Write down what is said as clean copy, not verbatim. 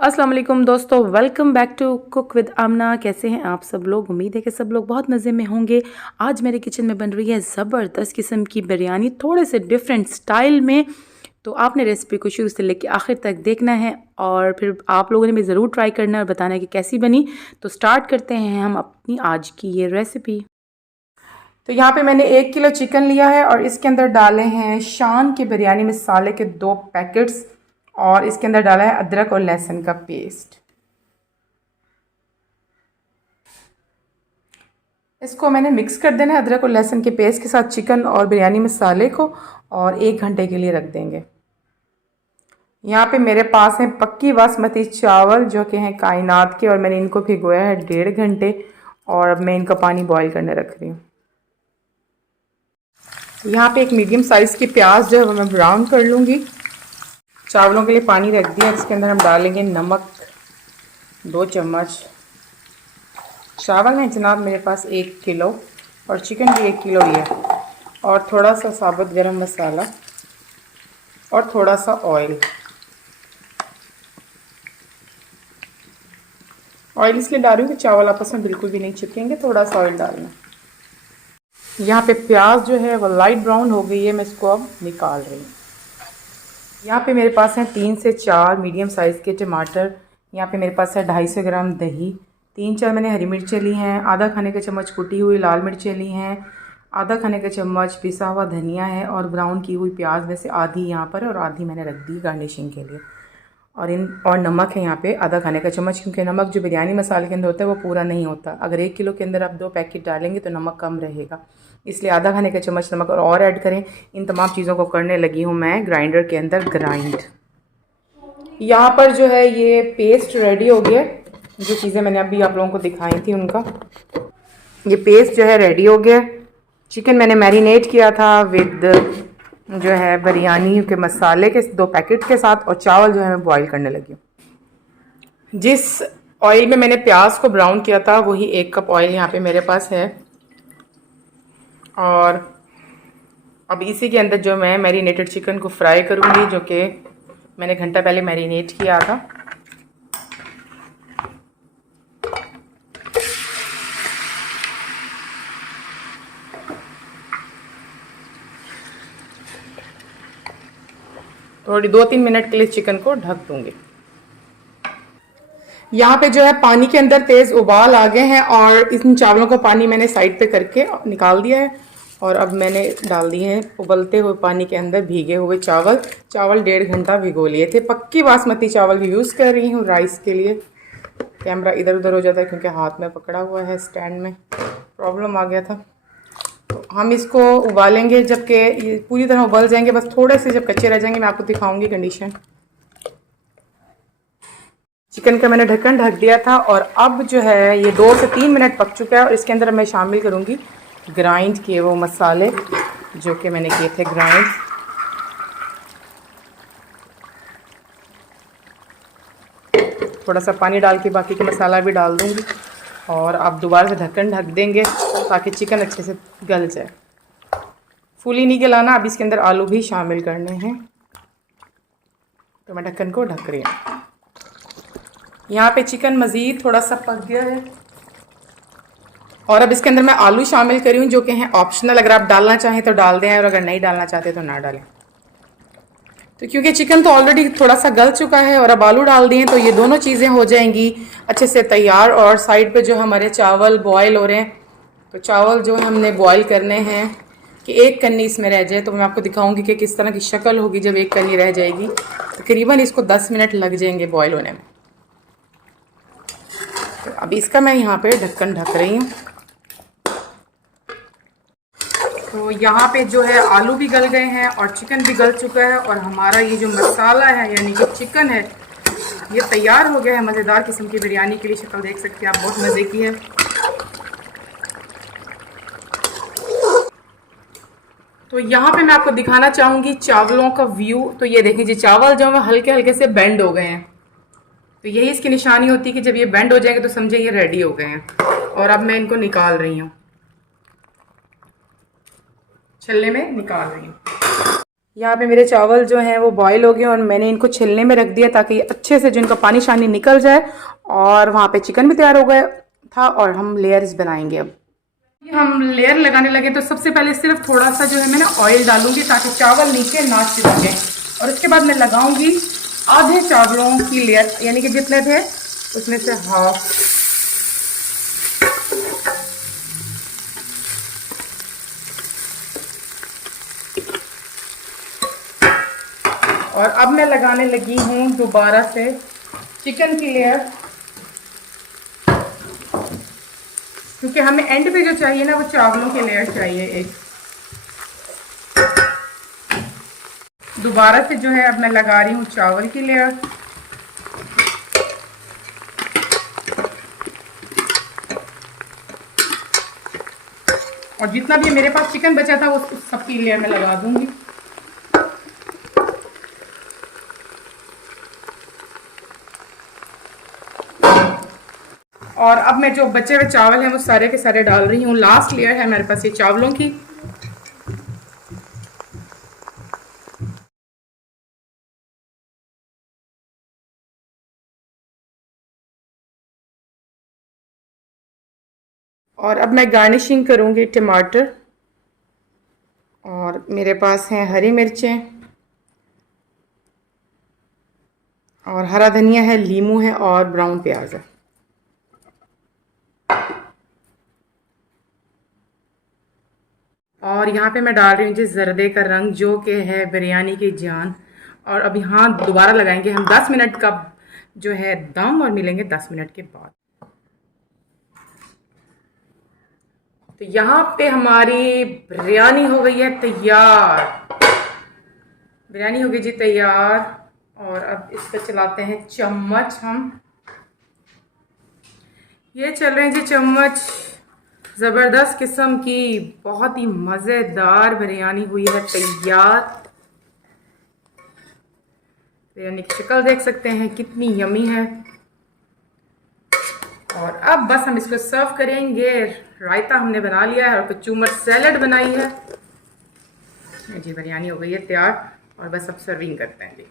अस्सलाम वालेकुम दोस्तों, welcome back to cook with Aamna. कैसे हैं आप सब लोग? उम्मीद है कि सब लोग बहुत मज़े में होंगे। आज मेरे किचन में बन रही है ज़बरदस्त किस्म की बिरयानी, थोड़े से डिफरेंट स्टाइल में। तो आपने रेसिपी को शुरू से लेकर आखिर तक देखना है और फिर आप लोगों ने भी ज़रूर ट्राई करना है और बताना है कि कैसी बनी। तो स्टार्ट करते हैं हम अपनी आज की ये रेसिपी। तो यहाँ पे मैंने 1 किलो चिकन लिया है और इसके अंदर डाले हैं शान के बिरयानी मसाले के 2 पैकेट्स और इसके अंदर डाला है अदरक और लहसुन का पेस्ट। इसको मैंने मिक्स कर देना है अदरक और लहसुन के पेस्ट के साथ चिकन और बिरयानी मसाले को, और 1 घंटे के लिए रख देंगे। यहाँ पे मेरे पास हैं पक्की बासमती चावल जो कि हैं कायनात के, और मैंने इनको भिगोया है 1.5 घंटे और अब मैं इनका पानी बॉईल करने रख रही हूँ। यहाँ पे एक मीडियम साइज़ की प्याज जो है वो मैं ब्राउन कर लूँगी। चावलों के लिए पानी रख दिया, इसके अंदर हम डालेंगे नमक 2 चम्मच। चावल हैं जनाब मेरे पास 1 किलो और चिकन भी 1 किलो ही है, और थोड़ा सा साबुत गरम मसाला और थोड़ा सा ऑयल। ऑयल इसलिए डाल रही हूँ कि चावल आपस में बिल्कुल भी नहीं चिपकेंगे, थोड़ा सा ऑयल डालना। यहाँ पे प्याज जो है वो लाइट ब्राउन हो गई है, मैं इसको अब निकाल रही हूँ। यहाँ पे मेरे पास हैं 3 से 4 मीडियम साइज़ के टमाटर। यहाँ पे मेरे पास है 250 ग्राम दही, 3-4 मैंने हरी मिर्चें ली हैं, आधा खाने का चम्मच कुटी हुई लाल मिर्चें ली हैं, आधा खाने का चम्मच पिसा हुआ धनिया है, और ब्राउन की हुई प्याज में से आधी यहाँ पर और आधी मैंने रख दी गार्निशिंग के लिए। और नमक है यहाँ पे आधा खाने का चम्मच, क्योंकि नमक जो बिरयानी मसाले के अंदर होता है वो पूरा नहीं होता। अगर 1 किलो के अंदर आप 2 पैकेट डालेंगे तो नमक कम रहेगा, इसलिए आधा खाने का चम्मच नमक और ऐड करें। इन तमाम चीज़ों को करने लगी हूँ मैं ग्राइंडर के अंदर ग्राइंड। यहाँ पर जो है ये पेस्ट रेडी हो गया, जो चीज़ें मैंने अभी आप लोगों को दिखाई थी उनका ये पेस्ट जो है रेडी हो गया। चिकन मैंने मैरिनेट किया था विद जो है बिरयानी के मसाले के 2 पैकेट के साथ, और चावल जो है मैं बॉईल करने लगी हूँ। जिस ऑयल में मैंने प्याज को ब्राउन किया था वही 1 कप ऑयल यहाँ पे मेरे पास है, और अब इसी के अंदर जो मैं मैरिनेटेड चिकन को फ्राई करूँगी, जो कि मैंने घंटा पहले मैरिनेट किया था। थोड़ी 2-3 मिनट के लिए चिकन को ढक दूंगी। यहाँ पे जो है पानी के अंदर तेज़ उबाल आ गए हैं, और इन चावलों को पानी मैंने साइड पे करके निकाल दिया है, और अब मैंने डाल दिए हैं उबलते हुए पानी के अंदर भीगे हुए चावल। 1.5 घंटा भिगो लिए थे। पक्की बासमती चावल यूज़ कर रही हूँ राइस के लिए। कैमरा इधर उधर हो जाता है क्योंकि हाथ में पकड़ा हुआ है, स्टैंड में प्रॉब्लम आ गया था। तो हम इसको उबालेंगे जबकि ये पूरी तरह उबल जाएंगे, बस थोड़े से जब कच्चे रह जाएंगे मैं आपको दिखाऊंगी कंडीशन। चिकन का मैंने ढक्कन ढक दिया था, और अब जो है ये 2 से 3 मिनट पक चुका है, और इसके अंदर मैं शामिल करूंगी ग्राइंड किए वो मसाले जो कि मैंने किए थे ग्राइंड। थोड़ा सा पानी डाल के बाकी का मसाला भी डाल दूंगी, और अब दोबारा से ढक्कन ढक देंगे ताकि चिकन अच्छे से गल जाए। फुली नहीं गलाना, अब इसके अंदर आलू भी शामिल करने हैं, तो मैं ढक्कन को ढक रही हूँ। यहाँ पे चिकन मज़ीद थोड़ा सा पक गया है, और अब इसके अंदर मैं आलू शामिल करी हूँ जो कि हैं ऑप्शनल। अगर आप डालना चाहें तो डाल दें, और अगर नहीं डालना चाहते तो ना डालें। तो क्योंकि चिकन तो ऑलरेडी थोड़ा सा गल चुका है और अब आलू डाल दिए, तो ये दोनों चीज़ें हो जाएंगी अच्छे से तैयार। और साइड पे जो हमारे चावल बॉयल हो रहे हैं, तो चावल जो हमने बॉयल करने हैं कि 1 कन्नी इसमें रह जाए, तो मैं आपको दिखाऊंगी कि किस तरह की शक्ल होगी जब 1 कन्नी रह जाएगी। तकरीबन इसको 10 मिनट लग जाएंगे बॉयल होने में। तो अब इसका मैं यहाँ पे ढक्कन ढक रही हूँ। तो यहाँ पे जो है आलू भी गल गए हैं और चिकन भी गल चुका है, और हमारा ये जो मसाला है यानी कि चिकन है ये तैयार हो गया है मज़ेदार किस्म की बिरयानी के लिए। शक्ल देख सकते हैं आप, बहुत मज़े की है। तो यहाँ पे मैं आपको दिखाना चाहूँगी चावलों का व्यू। तो ये देखिए जी, चावल जो है हल्के हल्के से बेंड हो गए हैं, तो यही इसकी निशानी होती है कि जब ये बेंड हो जाएंगे तो समझे ये रेडी हो गए हैं। और अब मैं इनको निकाल रही हूँ, छल्ले में निकाल रही हूँ। यहाँ पे मेरे चावल जो हैं वो बॉईल हो गए और मैंने इनको छिलने में रख दिया ताकि ये अच्छे से जो इनका पानी शानी निकल जाए। और वहाँ पे चिकन भी तैयार हो गया था और हम लेयर्स बनाएंगे। अब हम लेयर लगाने लगे तो सबसे पहले सिर्फ थोड़ा सा जो है मैं ना ऑयल डालूंगी ताकि चावल नीचे ना चिपके, और उसके बाद मैं लगाऊंगी आधे चावलों की लेयर, यानी कि जितने थे उसमें से हाफ। और अब मैं लगाने लगी हूँ दोबारा से चिकन की लेयर, क्योंकि हमें एंड पे जो चाहिए ना वो चावलों की लेयर चाहिए एक। दोबारा से जो है अब मैं लगा रही हूँ चावल की लेयर। और जितना भी मेरे पास चिकन बचा था वो सबकी लेयर में लगा दूंगी। और अब मैं जो बचे हुए चावल हैं वो सारे के सारे डाल रही हूँ। लास्ट लेयर है मेरे पास ये चावलों की। और अब मैं गार्निशिंग करूँगी टमाटर, और मेरे पास हैं हरी मिर्चें और हरा धनिया है, लीमू है और ब्राउन प्याज है। और यहाँ पे मैं डाल रही हूँ जी जर्दे का रंग, जो कि है बिरयानी की जान। और अब यहाँ दोबारा लगाएंगे हम 10 मिनट का जो है दम, और मिलेंगे 10 मिनट के बाद। तो यहाँ पे हमारी बिरयानी हो गई है तैयार। बिरयानी हो गई जी तैयार। और अब इस पर चलाते हैं चम्मच हम। ये चल रहे हैं जी चम्मच। ज़बरदस्त किस्म की बहुत ही मज़ेदार बिरयानी हुई है तैयार। बिरयानी की शक्ल देख सकते हैं कितनी यमी है। और अब बस हम इसको सर्व करेंगे। रायता हमने बना लिया है और कचूमर सैलड बनाई है जी। बिरयानी हो गई है तैयार और बस अब सर्विंग करते हैं जी।